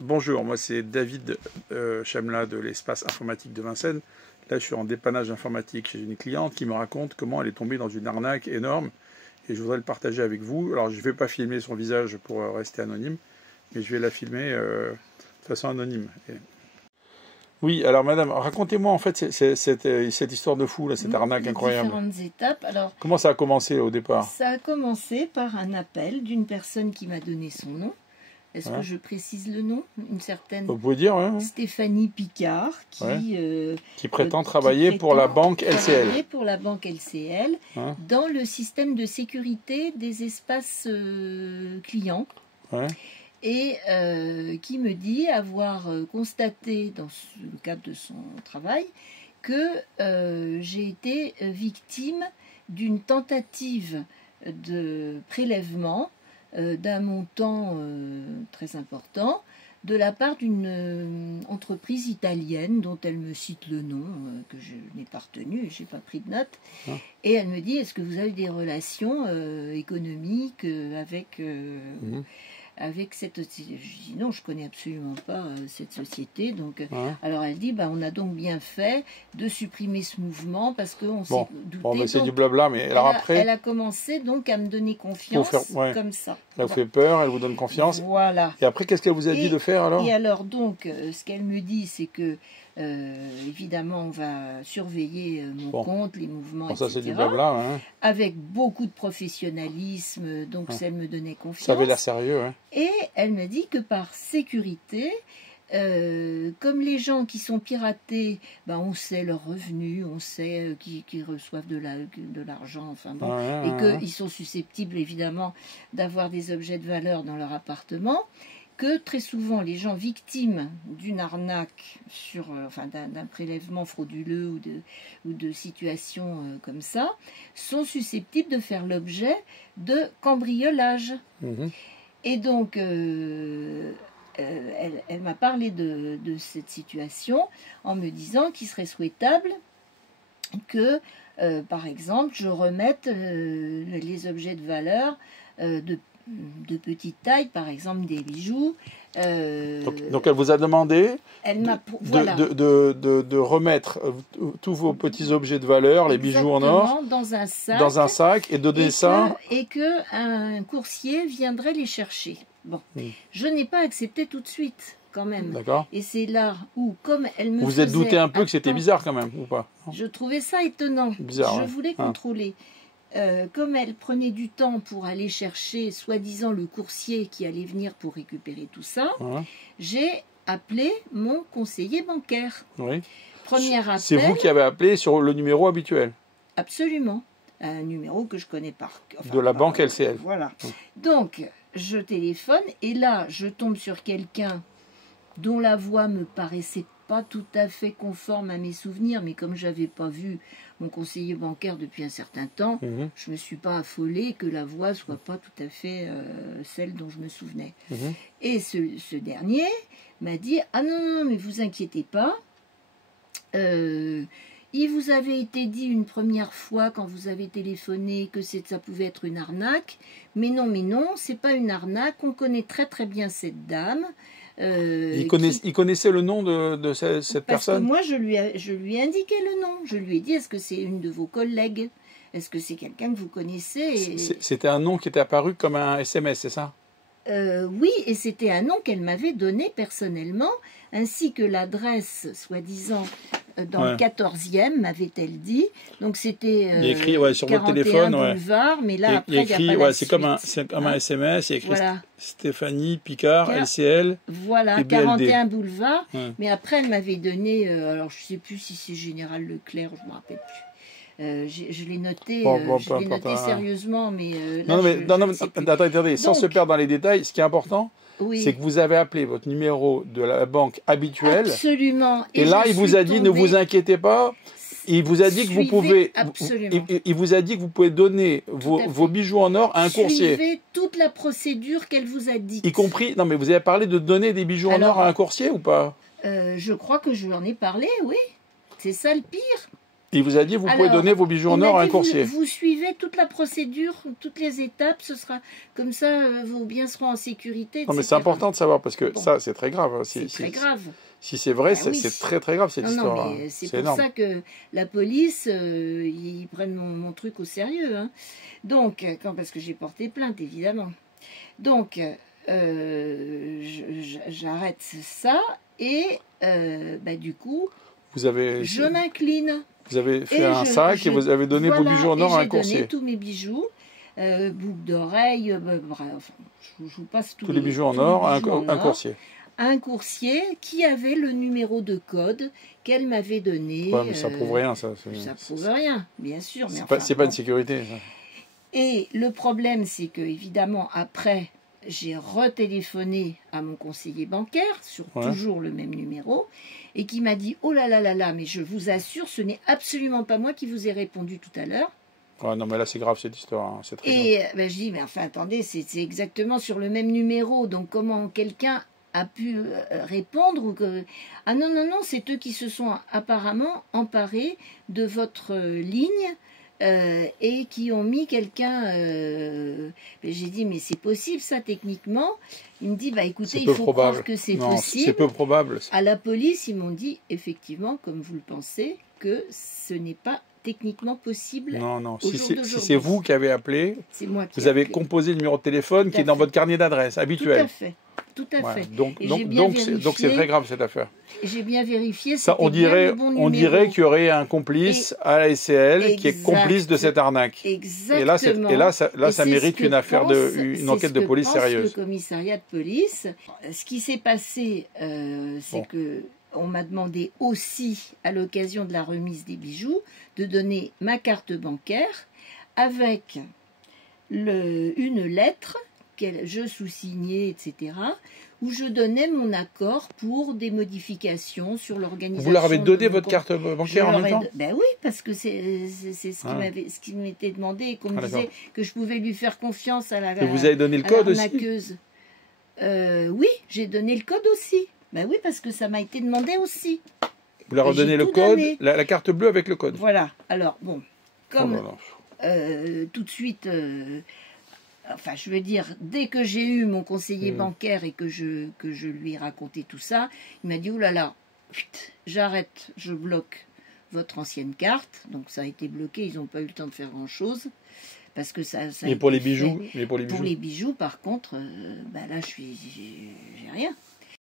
Bonjour, moi c'est David Chamla de l'espace informatique de Vincennes. Là je suis en dépannage informatique chez une cliente qui me raconte comment elle est tombée dans une arnaque énorme et je voudrais le partager avec vous. Alors je ne vais pas filmer son visage pour rester anonyme, mais je vais la filmer de façon anonyme. Oui, alors madame, racontez-moi en fait cette histoire de fou, là, cette arnaque incroyable. Différentes étapes. Alors, comment ça a commencé au départ? Ça a commencé par un appel d'une personne qui m'a donné son nom. Est-ce que je précise le nom? Une certaine vous pouvez dire, Stéphanie Picard, qui prétend travailler pour la banque LCL. Pour la banque LCL, dans le système de sécurité des espaces clients. Et qui me dit avoir constaté, dans le cadre de son travail, que j'ai été victime d'une tentative de prélèvement d'un montant très important de la part d'une entreprise italienne dont elle me cite le nom, que je n'ai pas retenu, je n'ai pas pris de note. Et elle me dit, est-ce que vous avez des relations économiques avec cette société? Je dis non, je connais absolument pas cette société. Donc, alors elle dit, on a donc bien fait de supprimer ce mouvement parce qu'on s'est douté. C'est du blabla, mais alors après... Elle a commencé donc à me donner confiance comme ça. Elle vous fait peur, elle vous donne confiance. Voilà. Et après, qu'est-ce qu'elle vous a dit de faire alors? Et alors donc, ce qu'elle me dit, c'est que évidemment, on va surveiller mon compte, les mouvements, etc. Ça, c'est du blabla, avec beaucoup de professionnalisme, donc ça, elle me donnait confiance. Ça avait l'air sérieux, Et elle me dit que par sécurité, comme les gens qui sont piratés, on sait leurs revenus, on sait qu'ils reçoivent de l'argent, enfin bon, et qu'ils sont susceptibles évidemment d'avoir des objets de valeur dans leur appartement, que très souvent les gens victimes d'une arnaque d'un prélèvement frauduleux ou de situations comme ça sont susceptibles de faire l'objet de cambriolage. Et donc elle m'a parlé de cette situation en me disant qu'il serait souhaitable que par exemple je remette les objets de valeur de petite taille, par exemple des bijoux. Donc elle vous a demandé de remettre tous vos petits objets de valeur, les bijoux en or, dans un sac et de donner ça. Et qu'un coursier viendrait les chercher. Bon, je n'ai pas accepté tout de suite. Quand même. D'accord. Et c'est là où, comme elle me vous vous êtes douté un peu que c'était bizarre quand même, ou pas? Je trouvais ça étonnant. Bizarre, je voulais contrôler. Comme elle prenait du temps pour aller chercher, soi-disant, le coursier qui allait venir pour récupérer tout ça, j'ai appelé mon conseiller bancaire. Premier appel. C'est vous qui avez appelé sur le numéro habituel? Absolument. Un numéro que je connais pas. De la banque LCL. Voilà. Donc, je téléphone et là, je tombe sur quelqu'un dont la voix me paraissait pas tout à fait conforme à mes souvenirs, mais comme j'avais pas vu mon conseiller bancaire depuis un certain temps, je me suis pas affolée que la voix soit pas tout à fait celle dont je me souvenais. Et ce dernier m'a dit « Ah non, mais vous inquiétez pas, il vous avait été dit une première fois quand vous avez téléphoné que ça pouvait être une arnaque, mais non, c'est pas une arnaque, on connaît très très bien cette dame. » Il connaissait le nom de cette personne? Parce que moi, je lui ai indiqué le nom. Je lui ai dit, est-ce que c'est une de vos collègues? Est-ce que c'est quelqu'un que vous connaissez? C'était un nom qui était apparu comme un SMS, c'est ça? Oui, et c'était un nom qu'elle m'avait donné personnellement, ainsi que l'adresse, soi-disant, dans le 14e, m'avait-elle dit. Donc c'était il écrit sur votre téléphone, boulevard, mais là après il écrit, y a pas c'est comme un SMS, il y a écrit Stéphanie Picard, LCL. Voilà, 41 boulevard. Mais après elle m'avait donné, alors je sais plus si c'est Général Leclerc, je me rappelle plus. Je l'ai noté, sérieusement, mais attendez, sans se perdre dans les détails, ce qui est important, c'est que vous avez appelé votre numéro de la banque habituelle. Absolument. Et là, il vous a dit, ne vous inquiétez pas. Il vous a dit que vous pouvez. Il vous a dit que vous pouvez donner vos bijoux en or à un coursier. Suivez toute la procédure qu'elle vous a dite. Y compris. Non, mais vous avez parlé de donner des bijoux en or à un coursier ou pas? Je crois que je lui en ai parlé, oui. C'est ça le pire. Il vous a dit, vous pouvez donner vos bijoux en or à un coursier. Vous suivez toute la procédure, toutes les étapes, ce sera comme ça, vos biens seront en sécurité, etc. Non, mais c'est important de savoir, parce que ça, c'est très grave. C'est très grave. Si c'est vrai, c'est très très grave cette histoire. Non, mais c'est pour ça que la police, ils prennent mon truc au sérieux. Hein. Donc, parce que j'ai porté plainte, évidemment. Donc, j'arrête ça et du coup, je m'incline. Vous avez fait un sac et vous avez donné vos bijoux en or à un coursier. J'ai donné tous mes bijoux, boucles d'oreilles, bref, je vous passe tous les bijoux en or à un coursier. Un coursier qui avait le numéro de code qu'elle m'avait donné. Ouais, mais ça prouve rien, ça. Ça prouve rien, bien sûr. C'est pas une sécurité, ça. Et le problème, c'est que, évidemment, après, j'ai retéléphoné à mon conseiller bancaire, sur toujours le même numéro, et qui m'a dit « Oh là là là là, mais je vous assure, ce n'est absolument pas moi qui vous ai répondu tout à l'heure. » Ouais, non, mais là, c'est grave, cette histoire. Hein. C'est très grave. Je dis « Mais enfin, attendez, c'est exactement sur le même numéro, donc comment quelqu'un a pu répondre ou que... » Ah non, non, non, c'est eux qui se sont apparemment emparés de votre ligne et qui ont mis quelqu'un... J'ai dit, mais c'est possible ça techniquement? Il me dit, bah écoutez, il faut croire que c'est possible. C'est peu probable. À la police, ils m'ont dit, effectivement, comme vous le pensez, que ce n'est pas techniquement possible. Non, non, si c'est vous qui avez appelé, vous avez composé le numéro de téléphone qui est dans votre carnet d'adresse habituel. Tout à fait. Tout à fait. Donc c'est très grave cette affaire. J'ai bien vérifié. Ça, on dirait qu'il y aurait un complice à la SCL qui est complice de cette arnaque. Exactement. Et là, ça mérite une enquête de police sérieuse. Le commissariat de police. Ce qui s'est passé, c'est que on m'a demandé aussi, à l'occasion de la remise des bijoux, de donner ma carte bancaire avec une lettre je sous-signais, etc., où je donnais mon accord pour des modifications sur l'organisation. Vous leur avez donné votre carte bancaire en même temps? Ben oui, parce que c'est ce qui m'était demandé et qu'on me disait que je pouvais lui faire confiance à la Et vous avez donné le code aussi? Oui, j'ai donné le code aussi. Ben oui, parce que ça m'a été demandé aussi. Vous leur avez donné le code, la carte bleue avec le code? Voilà. Alors, bon, comme tout de suite... Enfin, je veux dire, dès que j'ai eu mon conseiller bancaire et que je lui ai raconté tout ça, il m'a dit « Ouh là là, j'arrête, je bloque votre ancienne carte. » Donc ça a été bloqué, ils n'ont pas eu le temps de faire grand-chose. Parce que ça Mais pour les bijoux, pour les bijoux, par contre, là, j'ai rien.